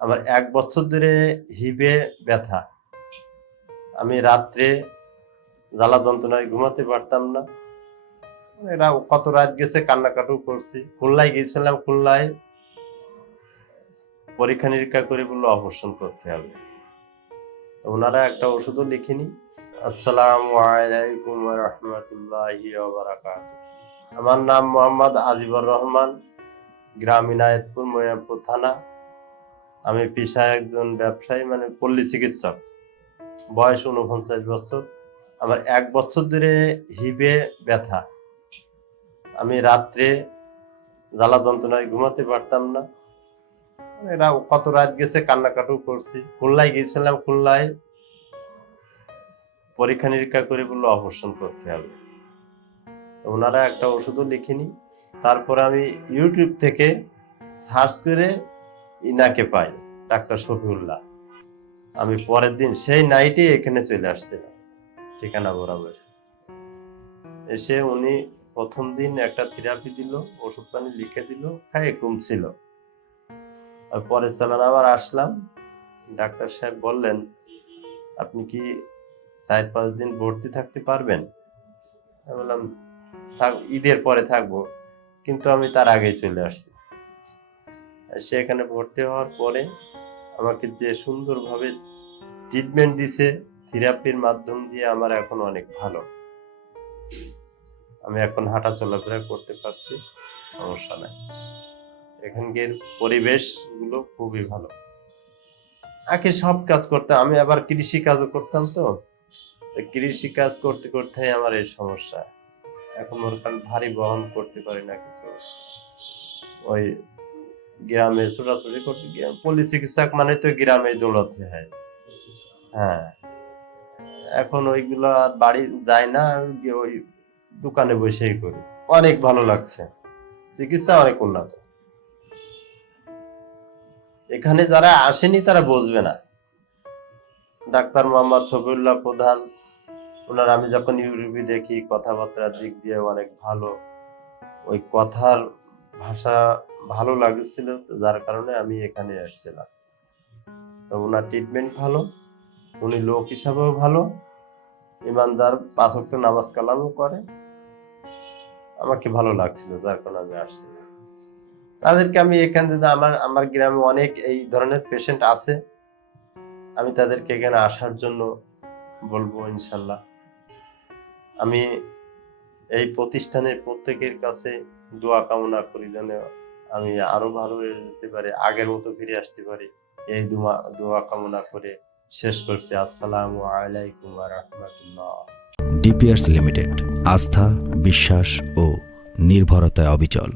আমার এক বছর ধরে হিপে ব্যথা। আমি রাত্রে জ্বালা যন্ত্রণায় ঘুমাতে পারতাম না। এরা কত রাত গেছে কান্নাকাটিও করছি। খুলনায় গিয়েছিলাম, খুলনায় পরীক্ষা নিরীক্ষা করে বলল অপারেশন করতে হবে। ওনারা একটা ওষুধও লিখিনি। আসসালামু আলাইকুম রহমতুল্লাহি আমার নাম মোহাম্মদ আজিবুর রহমান গ্রামীণ ইনায়তপুর মৈরামপুর থানা। আমি পেশায় একজন ব্যবসায়ী মানে পল্লী চিকিৎসক। বয়স উনপঞ্চাশ বছর। আমার এক বছর ধরে হিপে ব্যথা। আমি রাত্রে জ্বালা যন্ত্রণায় ঘুমাতে পারতাম না। এরা কত রাত গেছে কান্নাকাটিও করছি। খুলনায় গিয়েছিলাম, খুলনায় পরীক্ষা নিরীক্ষা করে বলল অপারেশন করতে হবে। তো ওনারা একটা ওষুধও লিখিনি। তারপর আমি ইউটিউব থেকে সার্চ করে ইনাকে পাই, ডাক্তার শফিউল্লাহ। আমি পরের দিন সেই নাইটে এখানে চলে আসছিলাম, ঠিকানা বরাবর। এসে উনি প্রথম দিন একটা থেরাপি দিল, ওষুধ পানি লিখে দিল খাই কমছিল আর পরে চালান আবার আসলাম। ডাক্তার সাহেব বললেন, আপনি কি চার পাঁচ দিন ভর্তি থাকতে পারবেন? আমি বললাম, থাক, ঈদের পরে থাকব। কিন্তু আমি তার আগেই চলে আসছি। সে এখানে ভর্তি হওয়ার পরে আমাকে যে সুন্দরভাবে ট্রিটমেন্ট দিছে থেরাপির মাধ্যম দিয়ে আমার এখন অনেক ভালো। আমি এখন হাঁটা চলাফেরা করতে পারছি সমস্যা নাই। এখানকার পরিবেশগুলো খুবই ভালো। আগে সব কাজ করতাম আমি আবার কৃষি কাজও করতাম তো। তো কৃষি কাজ করতে করতে আমার এই সমস্যা। এখন ওর কারণ ভারী বহন করতে পারি না কিছু। ওই গ্রামে ছোটাছুটি করতে গিয়ে পল্লী চিকিৎসক মানে তো গ্রামে দৌড়াতে হয়। হ্যাঁ। এখন ওইগুলো আর বাড়ি যায় না ওই দোকানে বসেই করি। অনেক ভালো লাগছে। চিকিৎসা অনেক উন্নত। এখানে যারা আসেনি তারা বুঝবে না। ডাক্তার মোহাম্মদ শফিউল্লাহ প্রধান, ওনার আমি যখন ইউটিউবে দেখি, কথাবার্তার দিক দিয়ে অনেক ভালো। ওই কথার ভাষা ভালো লাগছিল যার কারণে আমি এখানে আসছিলাম। তো ওনার ট্রিটমেন্ট ভালো, উনি লোক হিসাবেও ভালো, ইমানদার পাঁচ নামাজ কালামও করে। আমাকে ভালো লাগছিল, যার কারণে আমি আসছিলাম। তাদেরকে আমি এখান থেকে, আমার আমার গ্রামে অনেক এই ধরনের পেশেন্ট আছে। আমি তাদেরকে এখানে আসার জন্য বলব, ইনশাল্লাহ। আমি এই প্রতিষ্ঠানের প্রত্যেকের কাছে দোয়া কামনা করি যেন আমি আরও ভালো হয়ে যেতে পারি, আগের মতো ফিরে আসতে পারি। এই দোয়া কামনা করে শেষ করছি। আসসালামু আলাইকুম রাহমাতুল্লাহ। ডিপিআরস লিমিটেড, আস্থা, বিশ্বাস ও নির্ভরতায় অবিচল।